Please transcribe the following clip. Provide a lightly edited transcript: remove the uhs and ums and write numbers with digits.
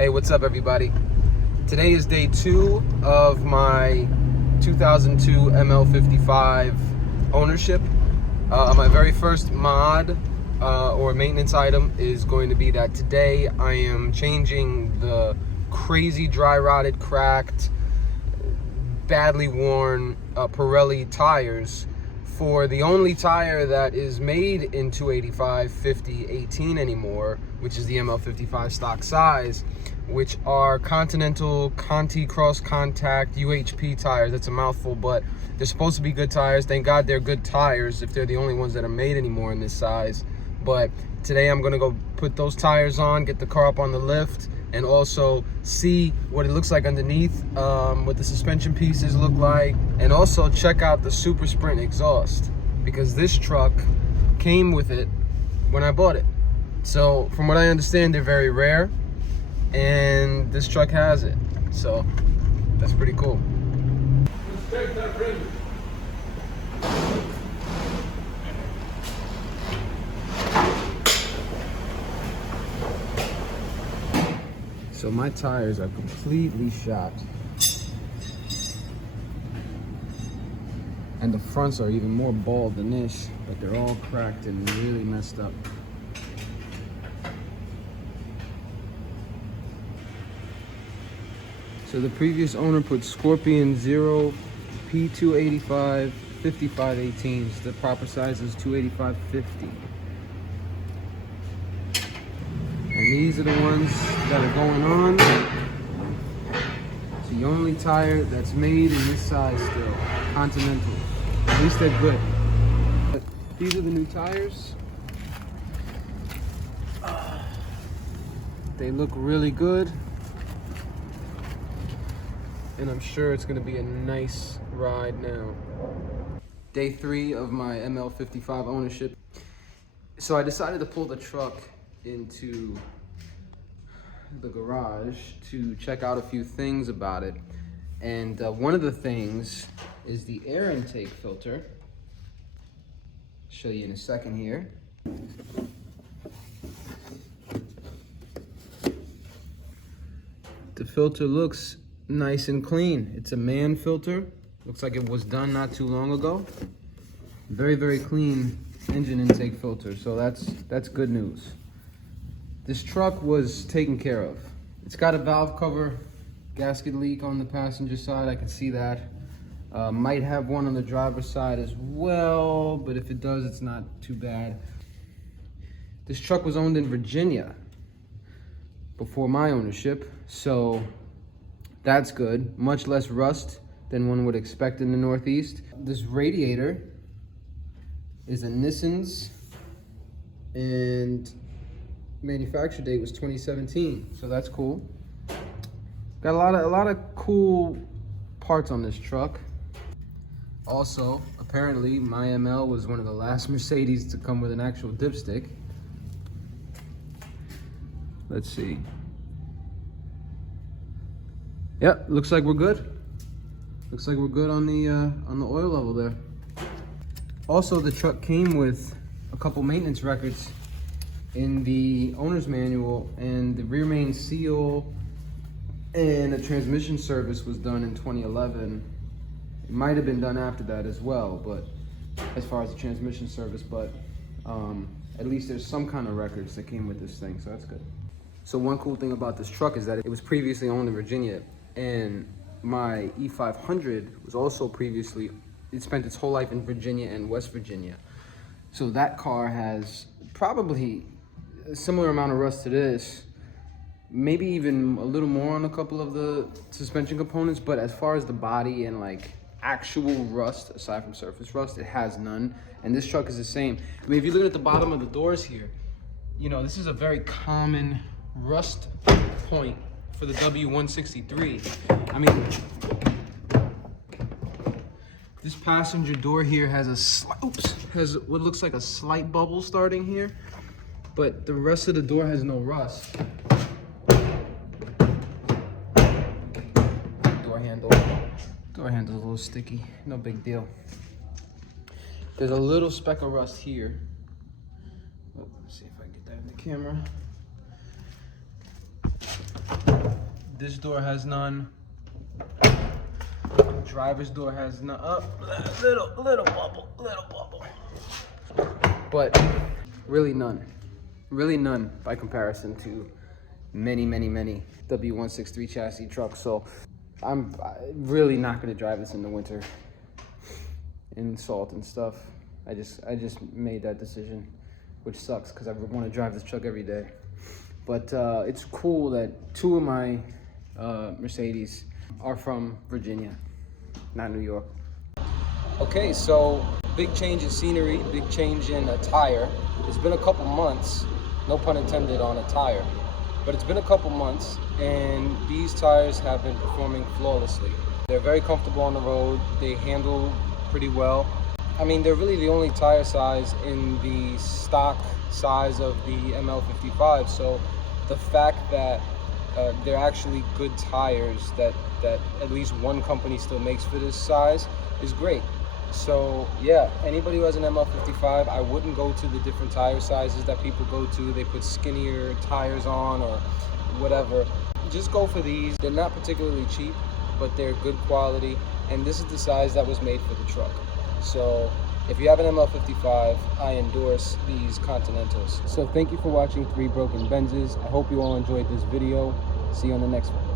Hey, what's up everybody? Today is day 2 of my 2002 ML55 ownership. My very first mod or maintenance item is going to be that today I am changing the crazy dry rotted, cracked, badly worn Pirelli tires for the only tire that is made in 285, 50, 18 anymore, which is the ML55 stock size, which are Continental Conti Cross Contact UHP tires. That's a mouthful, but they're supposed to be good tires. Thank God they're good tires if they're the only ones that are made anymore in this size. But today I'm gonna go put those tires on, get the car up on the lift, and also see what it looks like underneath, what the suspension pieces look like, and also check out the Supersprint exhaust, because this truck came with it when I bought it. So from what I understand, they're very rare, and this truck has it. So that's pretty cool. So my tires are completely shot. And the fronts are even more bald than this, but they're all cracked and really messed up. So the previous owner put Scorpion 0 P285 5518s. The proper size is 285 50. And these are the ones that are going on. It's the only tire that's made in this size still. Continental. At least they're good. But these are the new tires. They look really good. And I'm sure it's gonna be a nice ride now. Day 3 of my ML55 ownership. So I decided to pull the truck into the garage to check out a few things about it. And one of the things is the air intake filter. Show you in a second here. The filter looks nice and clean. It's a man filter. Looks like it was done not too long ago. Very, very clean engine intake filter. So that's good news. This truck was taken care of. It's got a valve cover gasket leak on the passenger side. I can see that. Might have one on the driver's side as well, but if it does, it's not too bad. This truck was owned in Virginia before my ownership, so that's good. Much less rust than one would expect in the Northeast. This radiator is a Nissan's, and manufacture date was 2017, so that's cool. Got a lot of cool parts on this truck. Also, apparently my ML was one of the last Mercedes to come with an actual dipstick. Let's see. Yep, looks like we're good. Looks like we're good on the oil level there. Also, the truck came with a couple maintenance records in the owner's manual, and the rear main seal and a transmission service was done in 2011. It might have been done after that as well, but as far as the transmission service, but at least there's some kind of records that came with this thing, so that's good. So one cool thing about this truck is that it was previously owned in Virginia, and my E500 was also previously, it spent its whole life in Virginia and West Virginia. So that car has probably a similar amount of rust to this, maybe even a little more on a couple of the suspension components, but as far as the body and like actual rust, aside from surface rust, it has none. And this truck is the same. I mean, if you look at the bottom of the doors here, you know, this is a very common rust point for the W163. I mean, this passenger door here has has what looks like a slight bubble starting here, but the rest of the door has no rust. Door handle's a little sticky, no big deal. There's a little speck of rust here. Oh, let's see if I can get that in the camera. This door has none. Driver's door has none. Little bubble. But really none. Really none by comparison to many W163 chassis trucks. So I'm really not gonna drive this in the winter in salt and stuff. I just made that decision, which sucks because I want to drive this truck every day. But it's cool that two of my Mercedes are from Virginia, not New York. Okay, so big change in scenery, big change in a tire. It's been a couple months, no pun intended on a tire, but it's been a couple months and these tires have been performing flawlessly. They're very comfortable on the road, they handle pretty well. I mean, they're really the only tire size in the stock size of the ML55, so the fact that they're actually good tires that at least one company still makes for this size is great. So yeah, anybody who has an ML55, I wouldn't go to the different tire sizes that people go to. They put skinnier tires on or whatever. Just go for these. They're not particularly cheap, but they're good quality, and this is the size that was made for the truck. So if you have an ML55, I endorse these Continentals. So thank you for watching 3 Broken Benzes. I hope you all enjoyed this video. See you on the next one.